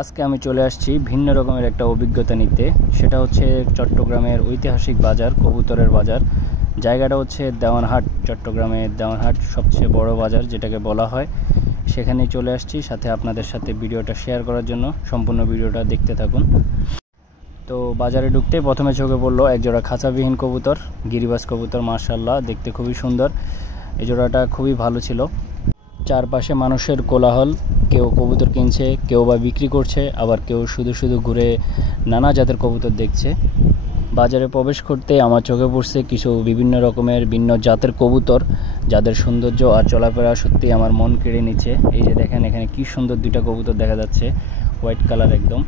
আজকে আমি চলে আসছি ভিন্ন রকমের একটা অভিজ্ঞতা নিতে। সেটা হচ্ছে চট্টগ্রামের ঐতিহাসিক বাজার, কবুতরের বাজার। জায়গাটা হচ্ছে দেওয়ানহাট। চট্টগ্রামের দেওয়ানহাট সবচেয়ে বড় বাজার যেটাকে বলা হয়। সেখানেই চলে আসছি, সাথে আপনাদের সাথে ভিডিওটা শেয়ার করার জন্য। সম্পূর্ণ ভিডিওটা দেখতে থাকুন। তো বাজারে ঢুকতে প্রথমে চোখে পড়লো একজোড়া খাঁচাবিহীন কবুতর, গিরিবাজ কবুতর। মাশাআল্লাহ, দেখতে খুবই সুন্দর। এই জোড়াটা খুবই ভালো ছিল। চারপাশে মানুষের কোলাহল, কেউ কবুতর কিনছে, কেউ বা বিক্রি করছে, আবার কেউ শুধু শুধু ঘুরে নানা জাতের কবুতর দেখছে। বাজারে প্রবেশ করতে আমার চোখে পড়ছে কিছু বিভিন্ন রকমের ভিন্ন জাতের কবুতর, যাদের সৌন্দর্য আর চলাফেরা সত্যি আমার মন কেড়ে নিচ্ছে। এই যে দেখেন, এখানে কি সুন্দর দুইটা কবুতর দেখা যাচ্ছে, হোয়াইট কালার একদম।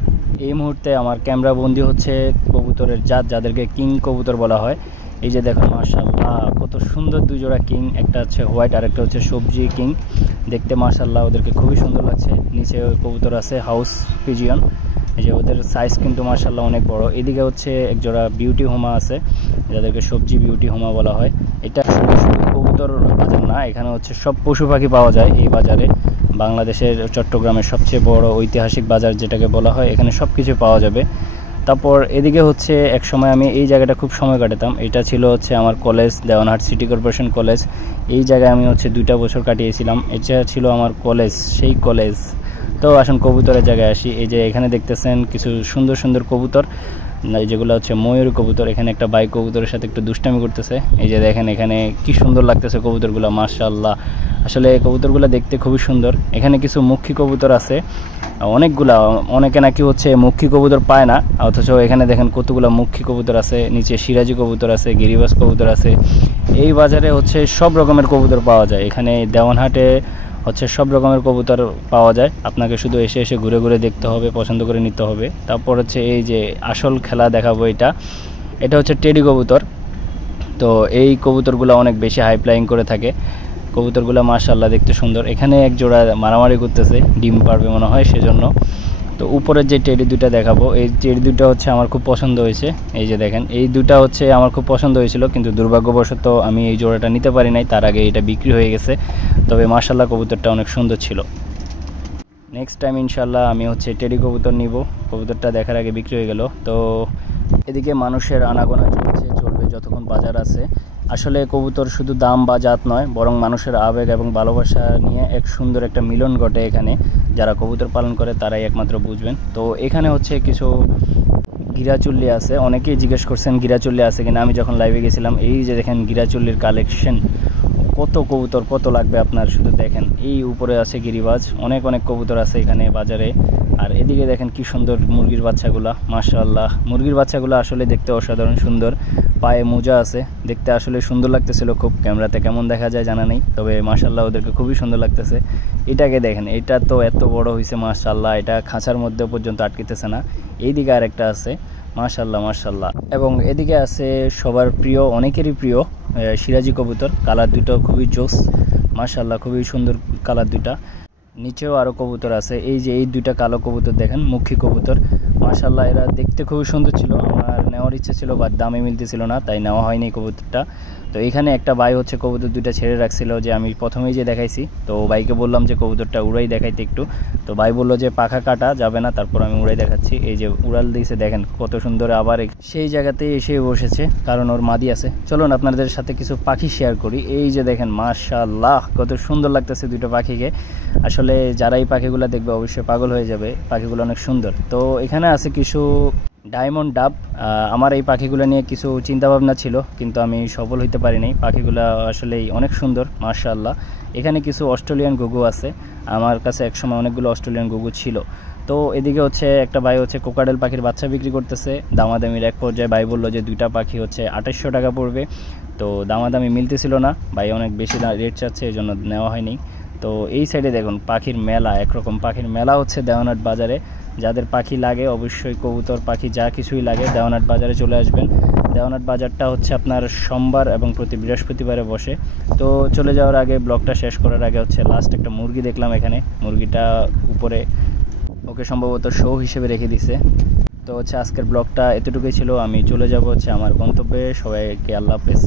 এই মুহূর্তে আমার ক্যামেরা বন্দি হচ্ছে কবুতরের জাত, যাদেরকে কিং কবুতর বলা হয়। এই যে দেখুন, মাশাআল্লাহ কত সুন্দর দুই জোড়া কিং। একটা হচ্ছে হোয়াইট আর একটা হচ্ছে সবজি কিং। দেখতে মাশাআল্লাহ ওদেরকে খুবই সুন্দর লাগছে। নিচে কবুতর আছে হাউস পিজিয়ন। এই যে ওদের সাইজ কিন্তু মাশাআল্লাহ অনেক বড়। এদিকে হচ্ছে এক জোড়া বিউটি হোমা আছে, যাদেরকে সবজি বিউটি হোমা বলা হয়। এটা শুধু কবুতর বাজার না, এখানে হচ্ছে সব পশু পাখি পাওয়া যায় এই বাজারে। বাংলাদেশের চট্টগ্রামের সবচেয়ে বড় ঐতিহাসিক বাজার যেটাকে বলা হয়, এখানে সব কিছু পাওয়া যাবে। তারপর এদিকে হচ্ছে এক সময় আমি এই জায়গাটা খুব সময় কাটাতাম। এটা ছিল হচ্ছে আমার college, Dewanhat city corporation college. এই জায়গায় আমি হচ্ছে 2টা বছর কাটিয়েছিলাম। এটা ছিল আমার কলেজ, সেই কলেজ। তো আসুন কবুতরের জায়গায় আসি। এই যে এখানে দেখতেছেন কিছু সুন্দর সুন্দর কবুতর, যেগুলো হচ্ছে ময়ূর কবুতর। এখানে একটা বাইক কবুতরের সাথে একটু দুষ্টামি করতেছে। এই যে দেখেন, এখানে কি সুন্দর লাগতেছে কবুতরগুলো, মাশাআল্লাহ। আসলে কবুতরগুলো দেখতে খুবই সুন্দর। এখানে কিছু মুখী কবুতর আছে অনেকগুলা। অনেকে নাকি হচ্ছে মুখী কবুতর পায় না, অথচ এখানে দেখেন কতগুলো মুখী কবুতর আছে। নিচে সিরাজি কবুতর আছে, গিরিবাজ কবুতর আছে। এই বাজারে হচ্ছে সব রকমের কবুতর পাওয়া যায়। এখানে দেওয়ানহাটে হচ্ছে সব রকমের কবুতর পাওয়া যায়। আপনাকে শুধু এসে এসে ঘুরে ঘুরে দেখতে হবে, পছন্দ করে নিতে হবে। তারপর হচ্ছে এই যে আসল খেলা দেখাবো, এটা হচ্ছে টেডি কবুতর। তো এই কবুতরগুলো অনেক বেশি হাই ফ্লাইং করে থাকে। কবুতরগুলো মাশাআল্লাহ দেখতে সুন্দর। এখানে এক জোড়া মারামারি করতেছে, ডিম পারবে মনে হয় সেজন্য। তো উপরের যে টেডি দুটা দেখাবো, এই টেডি দুটা হচ্ছে আমার খুব পছন্দ হয়েছে। এই যে দেখেন, এই দুটা হচ্ছে আমার খুব পছন্দ হয়েছিল, কিন্তু দুর্ভাগ্যবশত আমি এই জোড়াটা নিতে পারি নাই। তার আগে এটা বিক্রি হয়ে গেছে। তবে মাশাআল্লাহ কবুতরটা অনেক সুন্দর ছিল। নেক্সট টাইম ইনশাআল্লাহ আমি হচ্ছে টেডি কবুতর নিব। কবুতরটা দেখার আগে বিক্রি হয়ে গেল। তো এদিকে মানুষের আনাগোনা চলবে যতক্ষণ বাজার আছে। আসলে কবুতর শুধু দাম বা জাত নয়, বরং মানুষের আবেগ এবং ভালোবাসা নিয়ে এক সুন্দর একটা মিলন ঘটে এখানে। যারা কবুতর পালন করে তারাই একমাত্র বুঝবেন। তো এখানে হচ্ছে কিছু গিরাচুল্লি আছে। অনেকেই জিজ্ঞেস করছেন গিরাচুল্লি আছে কিনা। আমি যখন লাইভে গেছিলাম, এই যে দেখেন গিরাচুল্লির কালেকশন, কত কবুতর, কত লাগবে আপনার, শুধু দেখেন। এই উপরে আছে গিরিবাজ, অনেক অনেক কবুতর আছে এখানে বাজারে। আর এদিকে দেখেন কি সুন্দর মুরগির বাচ্চাগুলা, মাশাআল্লাহ। মুরগির বাচ্চাগুলো আসলে দেখতে অসাধারণ সুন্দর। পায়ে মোজা আছে, দেখতে আসলে সুন্দর লাগতেছিল খুব। ক্যামেরাতে কেমন দেখা যায় জানা নেই, তবে মাশাআল্লাহ ওদেরকে খুবই সুন্দর লাগতেছে। এটাকে দেখেন, এটা তো এত বড় হয়েছে মাশাআল্লাহ, এটা খাঁচার মধ্যে পর্যন্ত আটকিতেছে না। এইদিকে আরেকটা আছে, মাশাআল্লাহ মাশাআল্লাহ। এবং এদিকে আছে সবার প্রিয়, অনেকেরই প্রিয় সিরাজি কবুতর। কালার দুটো খুবই জোস, মাশাআল্লাহ, খুবই সুন্দর কালার দুটা। নিচেও আরও কবুতর আছে। এই যে এই দুইটা কালো কবুতর দেখেন, মুখী কবুতর, মাশাআল্লাহ। এরা দেখতে খুবই সুন্দর ছিল। আমার নেওয়ার ইচ্ছে ছিল, বাট দামে মিলতেছিল না, তাই নেওয়া হয়নি কবুতরটা। তো এখানে একটা ভাই হচ্ছে কবুতর দুইটা ছেড়ে রাখছিল, যে আমি প্রথমেই যে দেখাইছি। তো ভাইকে বললাম যে কবুতরটা উড়াই দেখাইতে একটু। তো ভাই বললো যে পাখা কাটা যাবে না, তারপর আমি উড়াই দেখাচ্ছি। এই যে উড়াল দিয়েছে, দেখেন কত সুন্দর। আবার সেই জায়গাতেই এসে বসেছে, কারণ ওর মাদি আছে। চলুন আপনাদের সাথে কিছু পাখি শেয়ার করি। এই যে দেখেন, মাশাআল্লাহ কত সুন্দর লাগতেছে দুইটা পাখিকে। আসলে যারা এই পাখিগুলো দেখবে অবশ্যই পাগল হয়ে যাবে, পাখিগুলো অনেক সুন্দর। তো এখানে আছে কিছু ডায়মন্ড ডাব। আমার এই পাখিগুলো নিয়ে কিছু চিন্তাভাবনা ছিল, কিন্তু আমি সফল হইতে পারিনি। পাখিগুলো আসলেই অনেক সুন্দর, মাশাআল্লাহ। এখানে কিছু অস্ট্রেলিয়ান ঘুঘু আছে। আমার কাছে একসময় অনেকগুলো অস্ট্রেলিয়ান ঘুঘু ছিল। তো এদিকে হচ্ছে একটা ভাই হচ্ছে কোকাডেল পাখির বাচ্চা বিক্রি করতেছে। দামাদামির এক পর্যায়ে ভাই বললো যে দুইটা পাখি হচ্ছে 2800 টাকা পড়বে। তো দামাদামি মিলতেছিল না, ভাই অনেক বেশি রেট চাচ্ছে, এই জন্য নেওয়া হয়নি। তো এই সাইডে দেখুন পাখির মেলা, একরকম পাখির মেলা হচ্ছে দেওয়ানহাট বাজারে। যাদের পাখি লাগে, অবশ্যই কবুতর পাখি যা কিছুই লাগে, দেওয়ানহাট বাজারে চলে আসবেন। দেওয়ানহাট বাজারটা হচ্ছে আপনার সোমবার এবং প্রতি বৃহস্পতিবারে বসে। তো চলে যাওয়ার আগে, ব্লগটা শেষ করার আগে হচ্ছে লাস্ট একটা মুরগি দেখলাম এখানে। মুরগিটা উপরে, ওকে সম্ভবত শো হিসেবে রেখে দিছে। তো হচ্ছে আজকের ব্লগটা এতটুকুই ছিল। আমি চলে যাব হচ্ছে আমার গন্তব্যে। সবাইকে আল্লাহ হাফেজ।